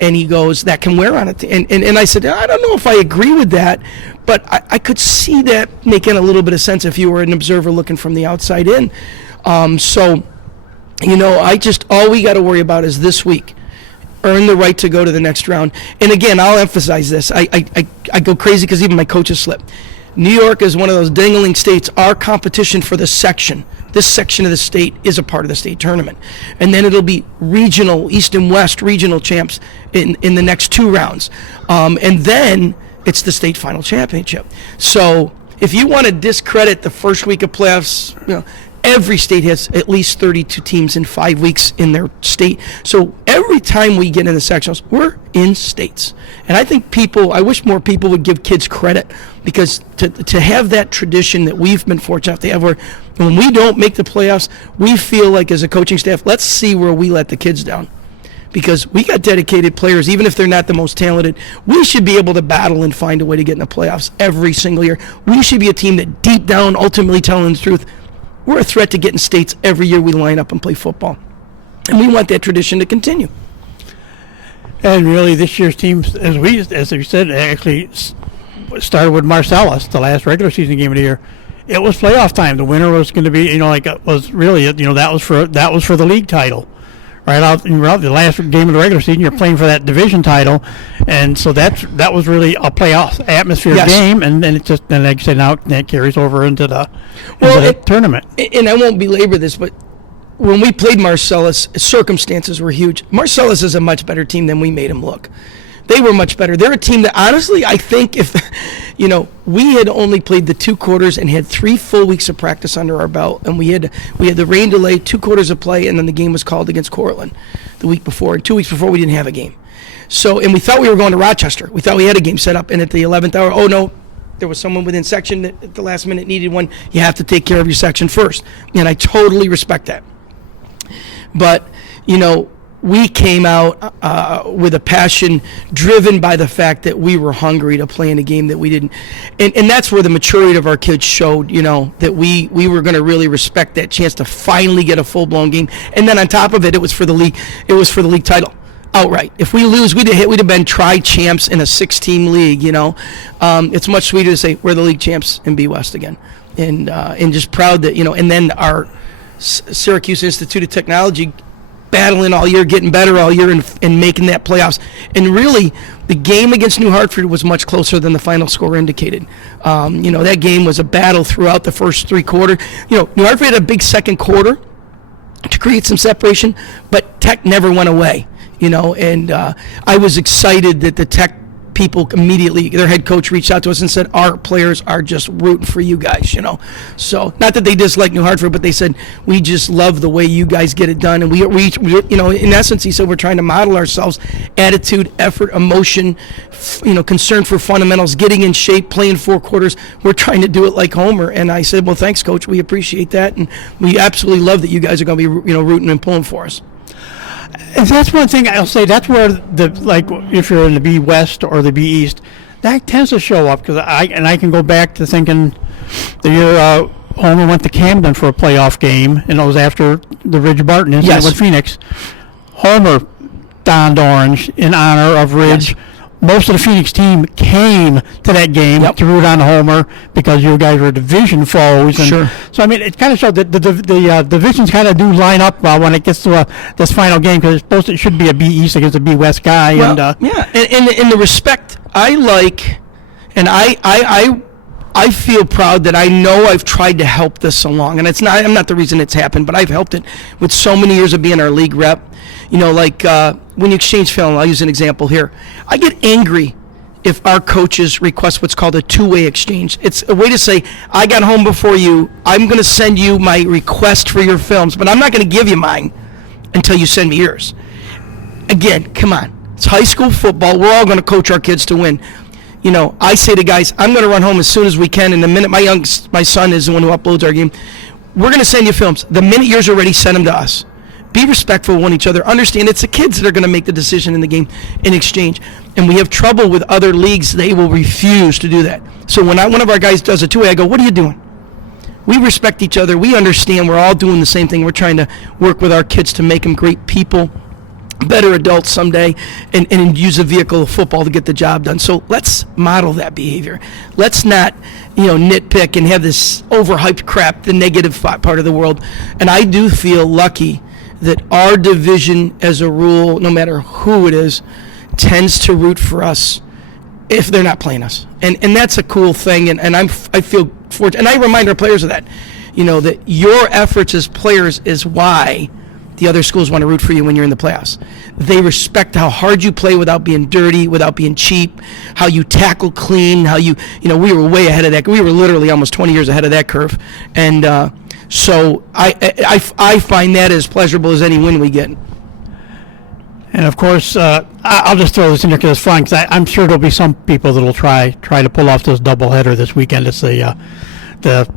And he goes, that can wear on it. And I said, I don't know if I agree with that, but I could see that making a little bit of sense if you were an observer looking from the outside in. All we got to worry about is this week. Earn the right to go to the next round. And again, I'll emphasize this. I go crazy because even my coaches slip. New York is one of those dangling states. Our competition for this section of the state is a part of the state tournament. And then it'll be regional, East and West regional champs in the next 2 rounds. And then it's the state final championship. So if you want to discredit the first week of playoffs, every state has at least 32 teams in 5 weeks in their state. So every time we get in the sectionals, we're in states. And I wish more people would give kids credit, because to have that tradition that we've been fortunate to have, where when we don't make the playoffs, we feel like as a coaching staff, let's see where we let the kids down. Because we got dedicated players, even if they're not the most talented, we should be able to battle and find a way to get in the playoffs every single year. We should be a team that deep down, ultimately telling the truth, we're a threat to get in states every year we line up and play football. And we want that tradition to continue. And really, this year's team, as we said, actually started with Marcellus, the last regular season game of the year. It was playoff time. The winner was going to be, that was for the league title. Right out the last game of the regular season, you're playing for that division title, and so that was really a playoff atmosphere game, and then like you said, now that carries over into the tournament. And I won't belabor this, but when we played Marcellus, circumstances were huge. Marcellus is a much better team than we made them look. They were much better. They're a team that, honestly, I think if, we had only played the 2 quarters and had 3 full weeks of practice under our belt, and we had the rain delay, 2 quarters of play, and then the game was called against Cortland the week before. And 2 weeks before, we didn't have a game. So, and we thought we were going to Rochester. We thought we had a game set up, and at the 11th hour, oh no, there was someone within section that at the last minute needed one. You have to take care of your section first, and I totally respect that. But, we came out with a passion driven by the fact that we were hungry to play in a game that we didn't. And that's where the maturity of our kids showed, that we were going to really respect that chance to finally get a full-blown game. And then on top of it, it was for the league. It was for the league title outright. If we lose, we'd have been tri-champs in a 6-team league, It's much sweeter to say we're the league champs in B West again. And just proud that, and then our Syracuse Institute of Technology battling all year, getting better all year, and making that playoffs. And really, the game against New Hartford was much closer than the final score indicated. That game was a battle throughout the first 3 quarters. New Hartford had a big second quarter to create some separation, but Tech never went away. And I was excited that the Tech people immediately, their head coach reached out to us and said, our players are just rooting for you guys, So, not that they dislike New Hartford, but they said, we just love the way you guys get it done. And we in essence, he said, we're trying to model ourselves, attitude, effort, emotion, concern for fundamentals, getting in shape, playing 4 quarters. We're trying to do it like Homer. And I said, well, thanks, Coach. We appreciate that. And we absolutely love that you guys are going to be, rooting and pulling for us. And that's one thing I'll say. That's where if you're in the B West or the B East, that tends to show up because I can go back to thinking the year Homer went to Camden for a playoff game, and it was after the Ridge Barton incident with Phoenix. Homer donned orange in honor of Ridge. Yes. Most of the Phoenix team came to that game to root on Homer because you guys were division foes. And sure. So, I mean, it kind of showed that the divisions kind of do line up when it gets to this final game because it should be a B East against a B West guy. Well, and in the respect I like, and I feel proud that I know I've tried to help this along. And I'm not the reason it's happened, but I've helped it with so many years of being our league rep. When you exchange film, I'll use an example here. I get angry if our coaches request what's called a two-way exchange. It's a way to say, I got home before you, I'm going to send you my request for your films, but I'm not going to give you mine until you send me yours. Again, come on. It's high school football. We're all going to coach our kids to win. I say to guys, I'm going to run home as soon as we can, and the minute my son is the one who uploads our game, we're going to send you films. The minute yours are ready, send them to us. Be respectful of one each other. Understand it's the kids that are going to make the decision in the game in exchange. And we have trouble with other leagues. They will refuse to do that. So when one of our guys does a two-way, I go, what are you doing? We respect each other. We understand we're all doing the same thing. We're trying to work with our kids to make them great people, better adults someday, and use a vehicle of football to get the job done. So let's model that behavior. Let's not, nitpick and have this overhyped crap, the negative part of the world. And I do feel lucky that our division, as a rule, no matter who it is, tends to root for us if they're not playing us. And that's a cool thing, and I feel fortunate. And I remind our players of that, that your efforts as players is why the other schools want to root for you when you're in the playoffs. They respect how hard you play without being dirty, without being cheap, how you tackle clean, how we were way ahead of that. We were literally almost 20 years ahead of that curve. And so I find that as pleasurable as any win we get. And of course, I'll just throw this in there because it's fun. Because I'm sure there'll be some people that'll try to pull off this doubleheader this weekend. It's the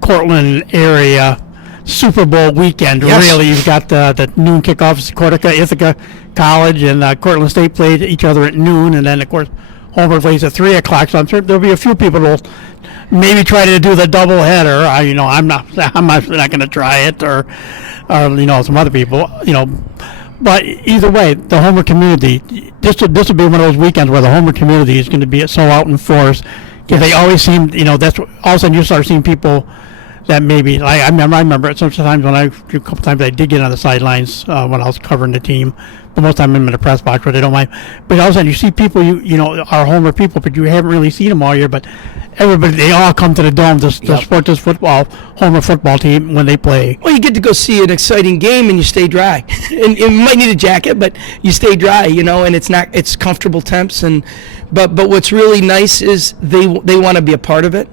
Cortland area Super Bowl weekend. Yes. Really, you've got the noon kickoffs. Ithaca College and Cortland State played each other at noon, and then of course Homer plays at 3:00. So I'm sure there'll be a few people that'll maybe try to do the doubleheader. I'm not going to try it, or some other people. But either way, the Homer community. This will be one of those weekends where the Homer community is going to be so out in force because they always seem. That's all of a sudden you start seeing people that maybe I remember it sometimes when a couple times I did get on the sidelines when I was covering the team, but most of the time I'm in the press box where they don't mind. But all of a sudden you see people are Homer people, but you haven't really seen them all year. But everybody, they all come to the Dome to support this Homer football team when they play. Well, you get to go see an exciting game and you stay dry. And you might need a jacket, but you stay dry, and it's comfortable temps. But what's really nice is they want to be a part of it.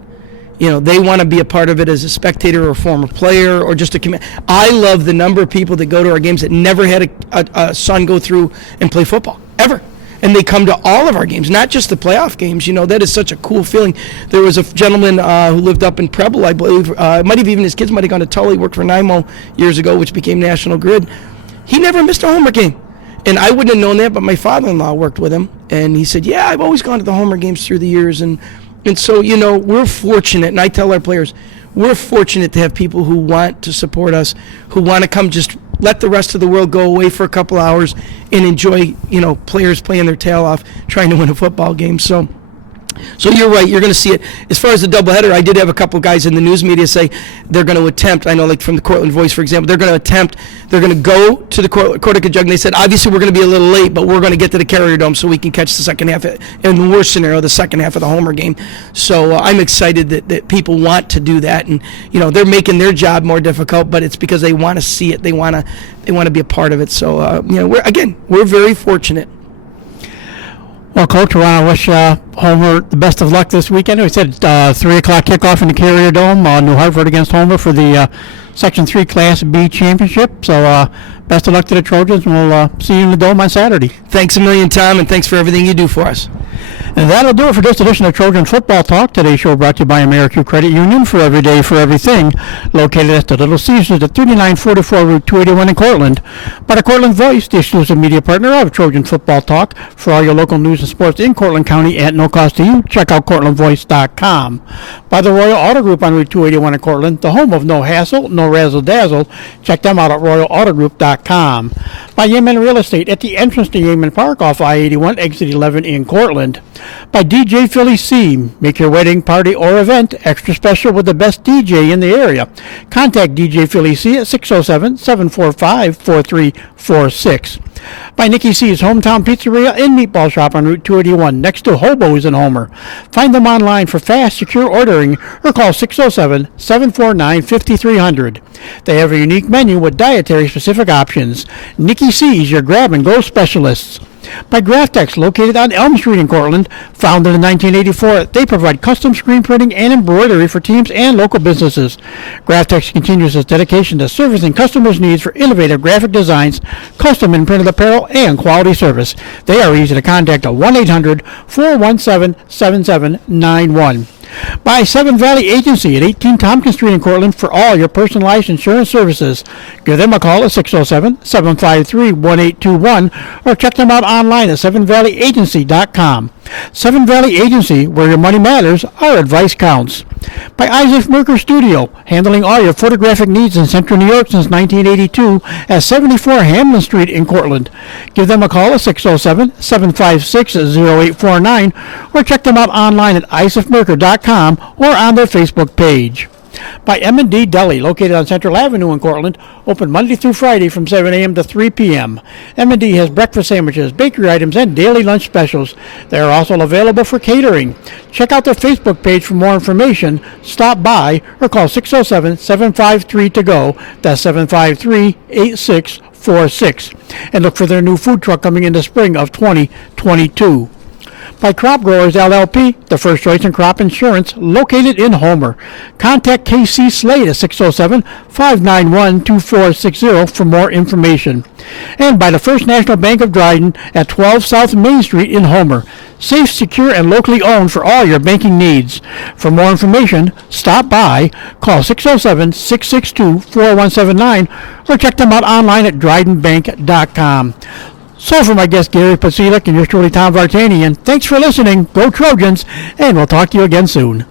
They want to be a part of it as a spectator or a former player or just a I love the number of people that go to our games that never had a son go through and play football, ever. And they come to all of our games, not just the playoff games. That is such a cool feeling. There was a gentleman who lived up in Preble, I believe. Might have even his kids might have gone to Tully, worked for NIMO years ago, which became National Grid. He never missed a Homer game. And I wouldn't have known that, but my father-in-law worked with him. And he said, yeah, I've always gone to the Homer games through the years. And so, we're fortunate, and I tell our players, we're fortunate to have people who want to support us, who want to come just let the rest of the world go away for a couple hours and enjoy, players playing their tail off trying to win a football game. So you're right, you're going to see it. As far as the doubleheader, I did have a couple guys in the news media say they're going to attempt, I know like from the Cortland Voice, for example, they're going to go to the Cortica Jug, and they said, obviously we're going to be a little late, but we're going to get to the Carrier Dome so we can catch the second half, in the worst scenario, the second half of the Homer game. So I'm excited that people want to do that, and they're making their job more difficult, but it's because they want to see it, they want to be a part of it. So we're very fortunate. Well, Coach, we want to wish Homer the best of luck this weekend. We said 3 o'clock kickoff in the Carrier Dome, New Hartford against Homer for the Section 3 Class B Championship. So best of luck to the Trojans, and we'll see you in the Dome on Saturday. Thanks a million, Tom, and thanks for everything you do for us. And that'll do it for this edition of Trojan Football Talk. Today's show brought to you by American Credit Union, for every day, for everything. Located at the Little Caesars at 3944 Route 281 in Cortland. By the Cortland Voice, the exclusive media partner of Trojan Football Talk. For all your local news and sports in Cortland County at no cost to you, check out CortlandVoice.com. By the Royal Auto Group on Route 281 in Cortland, the home of no hassle, no razzle-dazzle. Check them out at RoyalAutoGroup.com. By Yemen Real Estate at the entrance to Yemen Park off I-81, exit 11 in Cortland. By DJ Philly C. Make your wedding, party, or event extra special with the best DJ in the area. Contact DJ Philly C at 607-745-4346. By Nikki C's Hometown Pizzeria and Meatball Shop on Route 281 next to Hobo's in Homer. Find them online for fast, secure ordering or call 607-749-5300. They have a unique menu with dietary-specific options. Nikki C's, your grab-and-go specialists. By Graftex, located on Elm Street in Cortland. Founded in 1984, they provide custom screen printing and embroidery for teams and local businesses. Graftex continues its dedication to servicing customers' needs for innovative graphic designs, custom and printed apparel, and quality service. They are easy to contact at 1-800-417-7791. By Seven Valley Agency at 18 Tompkins Street in Cortland for all your personalized insurance services. Give them a call at 607-753-1821 or check them out online at sevenvalleyagency.com. Seven Valley Agency, where your money matters, our advice counts. By Isaac Merker Studio, handling all your photographic needs in Central New York since 1982 at 74 Hamlin Street in Cortland. Give them a call at 607-756-0849 or check them out online at isaacmerker.com or on their Facebook page. By M&D Deli, located on Central Avenue in Cortland, open Monday through Friday from 7 a.m. to 3 p.m. M&D has breakfast sandwiches, bakery items, and daily lunch specials. They are also available for catering. Check out their Facebook page for more information. Stop by or call 607-753-TO-GO. That's 753-8646. And look for their new food truck coming in the spring of 2022. By Crop Growers LLP, the first choice in crop insurance, located in Homer. Contact KC Slade at 607-591-2460 for more information. And by the First National Bank of Dryden at 12 South Main Street in Homer. Safe, secure, and locally owned for all your banking needs. For more information, stop by, call 607-662-4179, or check them out online at drydenbank.com. So for my guest Gary Pasilik and yours truly Tom Vartanian, thanks for listening, go Trojans, and we'll talk to you again soon.